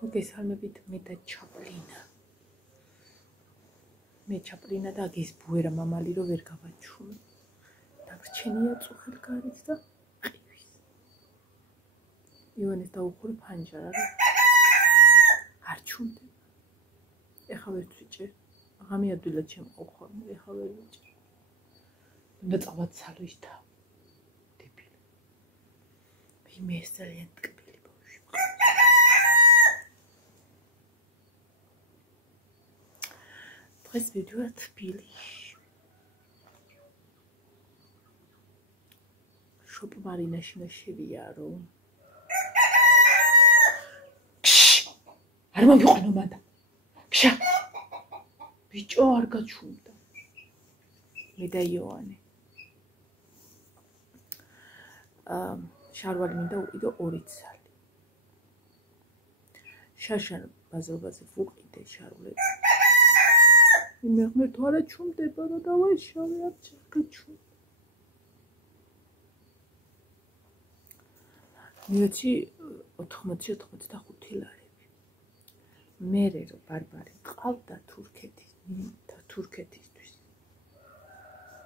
მოგესალმებით, მე და ჩაპლინა. მე ჩაპლინა და აგის ბუერა მამალი რო ვერ გავაჩუმე. დაგრჩენია წუხელ გარეთ და ყივის. ივანეს დაუხურე ფანჯარა რა. არ ჩუმდება. ეხა ვერ ვიჭერ. ღამე ადვილად შემყო ხოლმე, ეხა ვერ ვიჭერ. უნდა წავაცალო ის და. დებილი. მე ეს ძალიან ტკბილი ბავშვი. დღეს ვიდეო თბილისში. შოპ მარინაში შევიარო. არ მომიყვანო მანდა. ქშა. ბიჭო არ გაჩუმდა. მე და იოანე. შარვალი მინდა უყიდო 2 ცალი. შაშან ბაზრობაზე ვუყიდე შარვლები. მე ღმერთო არა ჩუმდება რა დავაშავე არ გაჩუმდა. მიოცი 80-85 ლარები. მერე რო ბარბარე ყავდა თურქეთისთვის.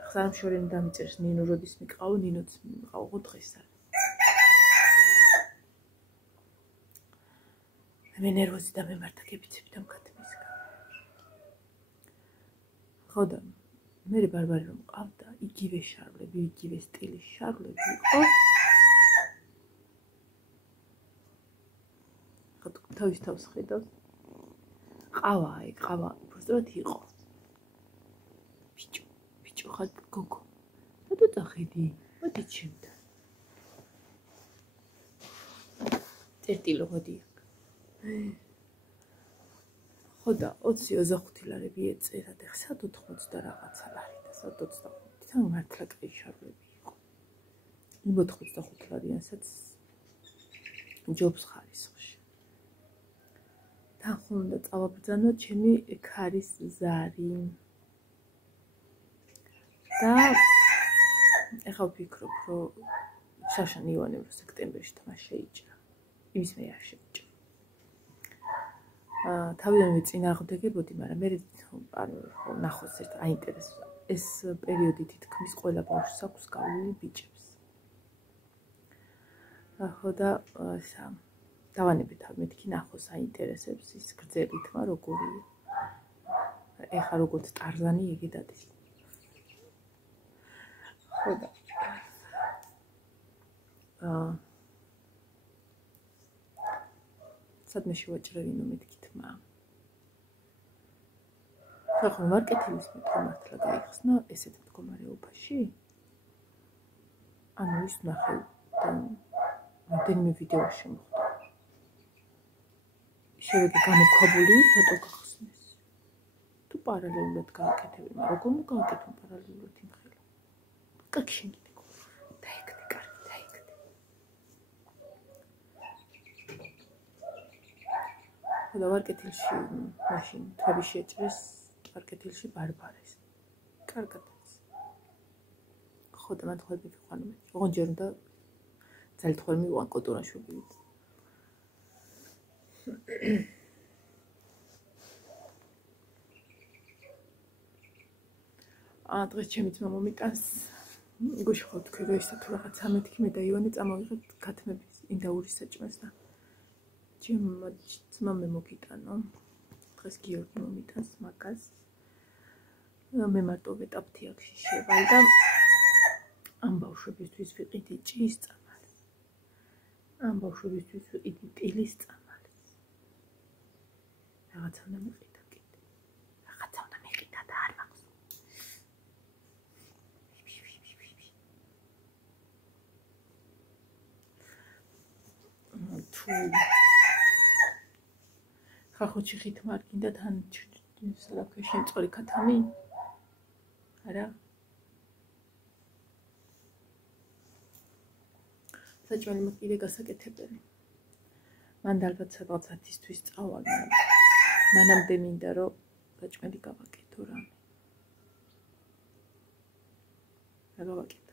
ახლა ამ შორენ დამიწერს ნინო როდის მიყავო, ნინოც მიყავო დღეს არა. მე ნერვოზი და მემართა გებიცები და მქათმისგან. ხოდა მე ბარბარე რომ ყავდა, იგივე შარვლები, იგივე სტილის შარვლები იყო. თავის თავს ხედავს. ყავა, უბრალოდ იყო. ბიჭო, ხარ გოგო. რატო წახედი? მოდი ჩემთან. წერტილო მოდი აქ. ხოდა 20-25 ლარები ეწერა და ხსად 80 და რაღაცა ლარი და სად 25. თან მართლა კაი შარვლები იყო. იმ 85 ლარიანსაც ჯობს ხარისხში. თან ხომ უნდა წავაბრძანო ჩემი ქარის ზარი. და ეხლა ვფიქრობ, რომ შაშან ივანემ რო სექტემბერში თმა შეიჭრა. იმის მე არ შეიჭრა. თავიდანვე წინააღმდეგებოდი, მაგრამ მე ნახოს ერთ აინტერესო. ეს პერიოდი თითქმის ყველა ბავშვს აქვს გავლილი ბიჭებს. ხოდა დავანებეთ მეთქი ნახოს აინტერესებს ის გრძელი თმა როგორია. ეხა როგორც ტარზანი იგი დადის. ხოდა სადმე შევაჭრე ვინო მეთქი თმა. ხახო მარკეტინგის მართლა გაიხსნა ესეთ მდგომარეობაში? ანუ ის ნახე და რამდენიმე ვიდეო შემოხდა. შევედი გამოქვაბული რატო გახსნეს? თუ პარალელურად გააკეთებენ, როგორ მოგაკეთო პარალელურად იმ ხელა? კაკ შეგიდე. დაეკდე კარგი, დაეკდე. ხოდა მარკეტინგში მაშინ თვები შეჭრეს მარკეტინგში ბარბარეს. კარგადაც. ხოდა მან თხოვები ვიყვანო მე. ოღონდ ჯერ უნდა ძალიან თხოვები ვიყან კოტურაშვილი. დღეს ჩემი ძმა მომიტანს გუშინ ხო თქვი რომ ისე თუ რაღაც ამეთქი მე და ივანე წამოვიღეთ ქათმების ინდაურის საჭმელს და ჩემმა ძმამ მოგიტანო დღეს გიორგი მომიტანს მაგას მე მარტო ვეტაპთიაქში შევალ და ამ ბავშვებისთვის ვიყიდი ჭის წამალს ამ ბავშვებისთვის ვიყიდი ტილის წამალს რაღაცა უნდა მიყიდა კიდე რაღაცა უნდა მიყიდა და არ მაქვს ხახოჩი ხით მარკინდა თან სალაფე შემწყური ქათამი არა საჭმელი მოკიდე გასაკეთებელი მან ალბათ სადღაც 10 თვის წავალ მანამდე მინდა რომ საჭმელი გავაკეთო რამე რა გავაკეთო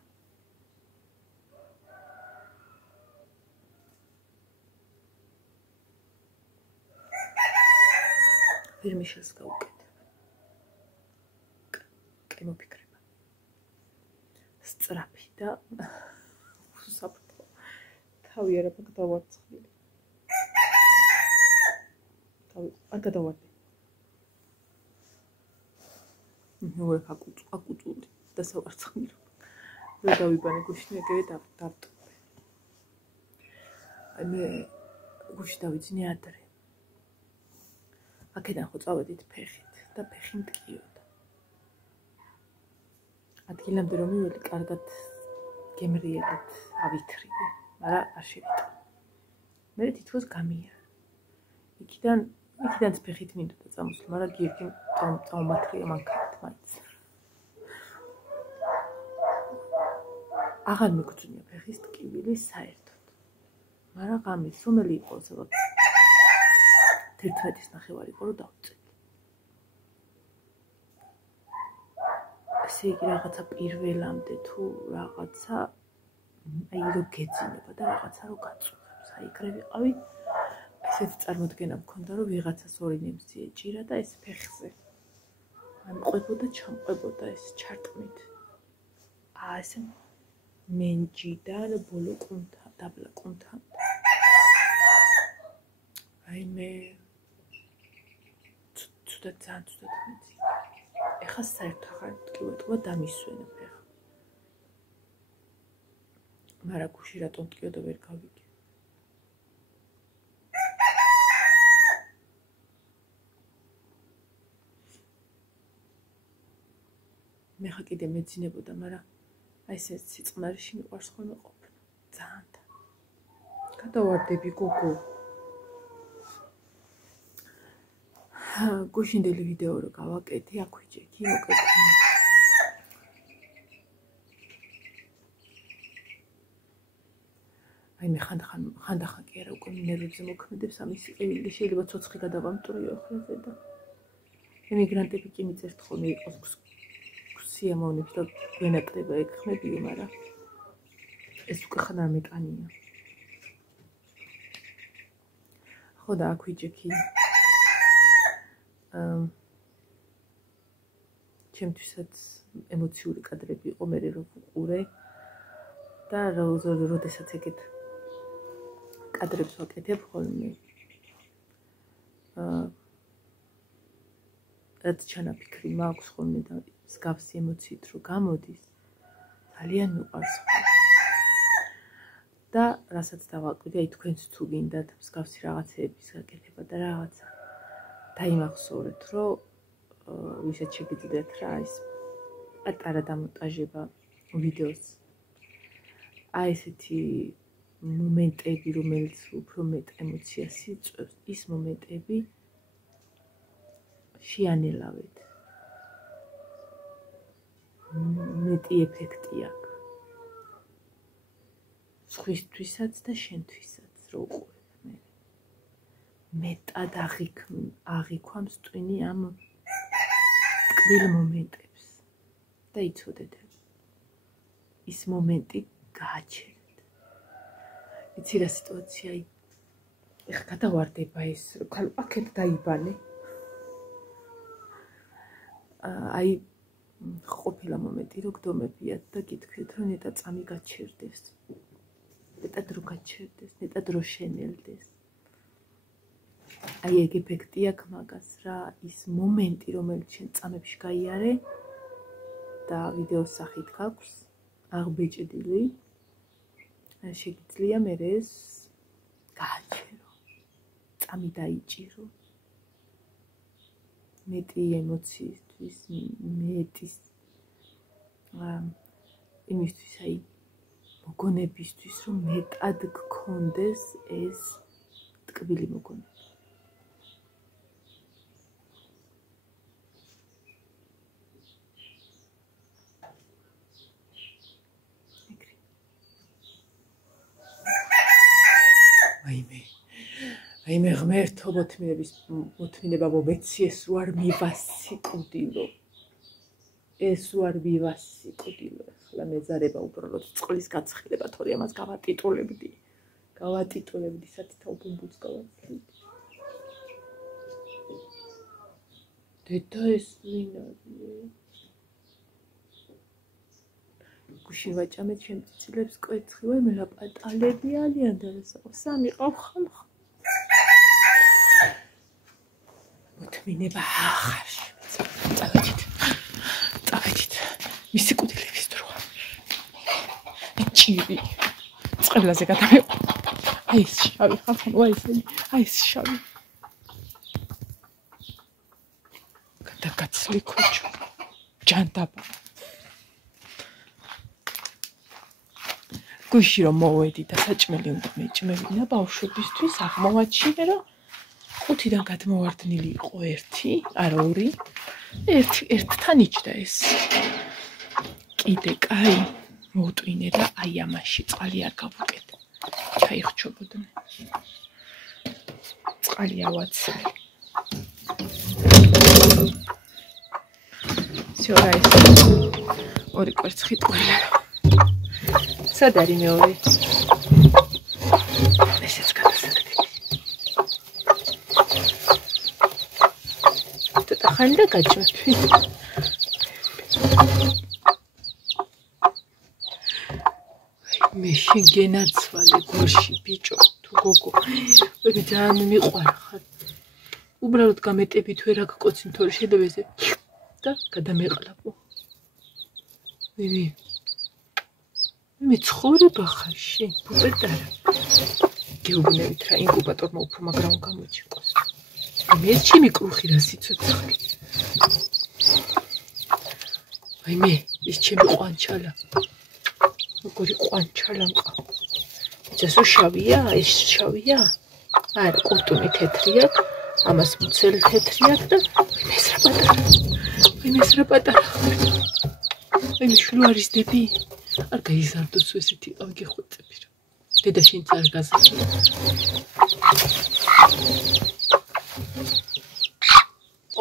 ვერმიშელს გავუკეთებ. კი მოფიქრება. სწრაფი და უსაფრთხო. თავი არაფერ დავარცხილი. თავი არ გადავარდი. ნუ აკუწული და სავარცხლი. ვერ დავიბანე გუშინ ეგრე დავტოვე. მე გუში დავიძინე ადრე. აქედან ხო წავედით ფეხით და ფეხი მტკიოდა. ადგილამდე რომ მიველი, კარგად გემრიელად ავითრიე, მაგრამ არ შევიტყო. მე თითქოს გამიარა. იქიდან ფეხით მინდოდა წამოსვლა, მაგრამ გიორგი წავმართლია მანქანით მაინც. აღარ მიგწვია ფეხის ტკივილი საერთოდ. მაგრამ ღამის რომელი იყო საბა 11:30 იყო რომ დავწერ. ესე იგი რაღაცა პირველამდე თუ რაღაცა აი რო გეძინება და რაღაცა რო გაწუხებს. აი ეგრე ვიყავი. ესეთი წარმოდგენა მქონდა რომ ვიღაცას ორი ნემსი ეჭირა და ეს ფეხზე. ამყვებოდა, ჩამყვებოდა ეს ჩარტყმით. ესე მენჯიდან ბოლო კუნთან, დაბლა კუნთან. აი მე ძალიან ცუდად მეცი. ეხლა საერთოდ აღარ მტკივა დამისვენა ფეხი. მაგრამ გუში რატომ მტკიოდა ვერ გავიგე. მე ხა კიდე მეძინებოდა, მაგრამ აი ეს სიწყნარში მიყვარს ხოლმე ყოფნა. ძალიან. გადავარდები გოგო. გუშინდელი ვიდეო რო გავაკეთე, აქ ვიჭექი, მოკეთე. აი მე ხანდახან კი არა უკვე ნერვებზე მოქმედებს ამის ყივილი, შეიძლება ცოცხი გადავამტვრიო ახლა ზედა. ემიგრანტები კი მიწერთ ხოლმე იყოს სიამოვნებს და გვენაკრება ეკხმებიო, მაგრამ ეს უკვე ხან არ მეტანია. ხო და აქ ვიჭექი. ჩემთვისაც ემოციური კადრები იყო მე რომ ვუყურე და როდესაც ეგეთ კადრებს ვაკეთებ ხოლმე რაც ჩანაფიქრი მაქვს ხოლმე და მსგავსი ემოციით რო გამოდის ძალიან მიყვარს და რასაც დავაკვირდი აი თქვენც თუ გინდათ მსგავსი რაღაცეების გაკეთება და რაღაცა დაიმახსოვრეთ რომ ვისაც შეგიძლიათ რა ის პატარა დამონტაჟება ვიდეოს აი ესეთი მომენტები რომელიც უფრო მეტ ემოციას იწვევს ის მომენტები შეანელავეთ მეტი ეფექტი აქვს სხვისთვისაც და შენთვისაც რო უყურებ მე მეტად აღიქვამს ტვინი ამ ტკბილ მომენტებს და იცოდეთ ის მომენტი გააჩერეთ იცი რა სიტუაცია ეხლა გადავარდება ეს აქეთ დაიბანე აი ყოფილა მომენტი რომ გდომებიათ და გითქვით რომ ნეტა წამი გაჩერდეს ნეტად რო გაჩერდეს ნეტად რო შენელდეს აი ეგ ეფექტი აქვს მაგას რა ის მომენტი რომელიც შენ წამებში გაიარე და ვიდეოს სახით გაქვს აღბეჭდილი შეგიძლია მე ეს გააჩერო წამი დაიჭირო მეტი ემოციისთვის მეტის იმისთვის აი მოგონებისთვის რომ მეტად გქონდეს ეს ტკბილი მოგონება აი მე ღმერთო მოთმინება მომეცი ეს ვარ მივასიკვდილო ეს ვარ მივასიკვდილო ახლა მეზარება უბრალოდ წყლის გაცხილება თორე ამას გავატიტულებდი სათითაო ბუმბულს გავაცლით დედა ეს ვინ არის? გუშინ ვაჭამეთ ჩემ ციცილებს კვერცხი ვარ მე რა პატალები არიან და სამი ყავ მოთმინება აღარ წავედით მისი კუდილების დროა ჭირი წყლაზე გადავიყო აი ეს შავი ხალხო აი ეს შავი გადაგაცლი ქოჩო ჯანდაბა გუში რომ მოვედი და საჭმელი უნდა მეჭმევინა ბავშვებისთვის აღმოვაჩინე რომ 5-დან გადმოვარდნილი იყო 1, არა 2. ერთთან იჯდა ეს. კიდე კაი მოვტვინე და აი ამაში წყალი არ გავუკეთე. ჩაიხჩობოდნენ. წყალი ავაცრე. სიორა ეს ორი კვერცხი ტყუილა. სად არის მეორე? ესეც გადასაგდები. ხანდა გაჭმევი. მე შეგენაცვალე გულში ბიჭო თუ გოგო. მე ძალიან მიყვარ ხარ. უბრალოდ გამეტებით ვერ აქ კოცი თორე შეიძლება ესე და გადამეყლაპო. მე ცხოვრება ხარ შენ ბუბეტარა. გეუბნებით რა ინკუბატორმა უფრო მაგრამ გამოჩეკოს. მე ჩემი კრუხი რა სიცოცხლე. აი მე ის ჩემი ყვანჩალა. როგორი ყვანჩალა მყავს. იცასო შავია, ეს შავია. არა, კურტუმი თეთრი აქვს, ამას მუცელი თეთრი აქვს და ეს რა პატარა. აი მე შულო არის დები. არ გაიზარდოს ესეთი ყავი გეხვეწები რა. დედა შენ წარ გაზრდა.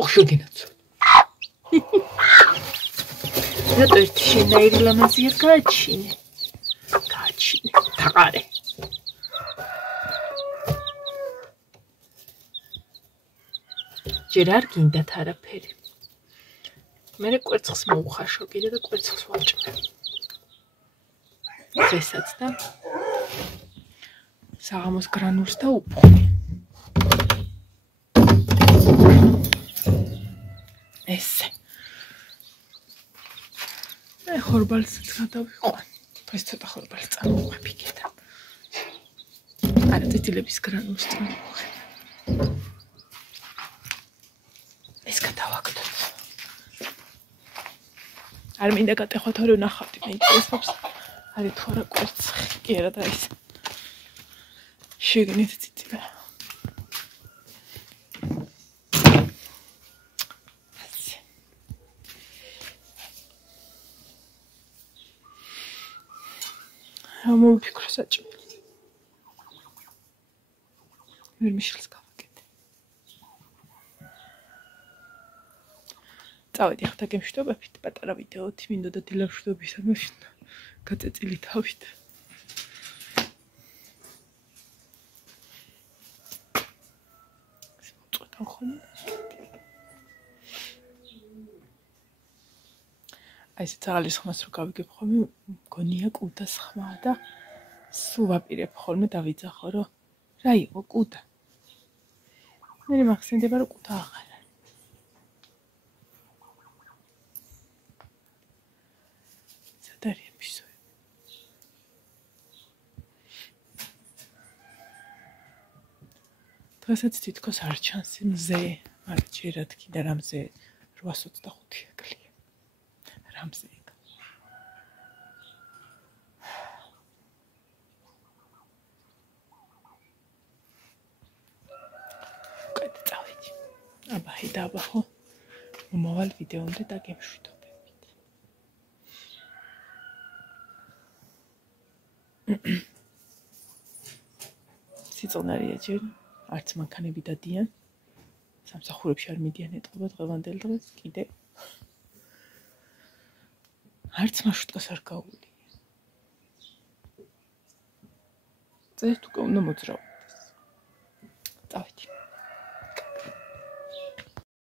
ოხშოგინაცო. რატო ერთი შენაირი ლამაზია გააჩინე. თაყარე. ჯერ არ გინდათ არაფერი. მე კვერცხს მოუხაშო კიდე და კვერცხს ვაჭმე. დღესაც და საღამოს გრანულს და უფხვნი. ესე. ხორბალსაც გადავიყვან. დღეს ცოტა ხორბალს წამოვყები კიდე. არა წითილების გრანულს წამოვყე. ეს გადავაგდო. არ მინდა გადახვათ ორი ვნახავდი მე ინტერესებს. არის თუ არა კვერცხი კი არა და ის. შეგნით წითილა. მოვიფიქრო საჭმელი. ვერ მიშილს გავაკეთე. წავედი ახლა გემშვიდობებით პატარა ვიდეოთი მინდოდა დილამშვიდობისადმი გაწეწილი თავით. მოწყვეტავ ხოლმე. აი ეს ძალის ხმას რო გავიგებ ხოლმე მგონია კუდას ხმა და სულ ვაპირებ ხოლმე დავიძახო რომ რა იყო კუდა. მე მახსენდება რომ კუდა აღარ არის. სად არის ეპიზოდი? დღესაც თითქოს არ ჩანს მზე, მაგრამ ჯერად კიდე რამზე 825 ეკლია. რამზე იქ. კეთე წავედი. აბა ჰიდაბა ხო? მომავალ ვიდეომდე დაგემშვიდობებით. სიწონარია ჯერ არც მანქანები დადიან. სამსახურებში არ მიდიან ეტყობა დღევანდელ დღეს კიდე. არც მარშრუტკას არ გაუვლია. წეს თუ უნდა მოძრაო.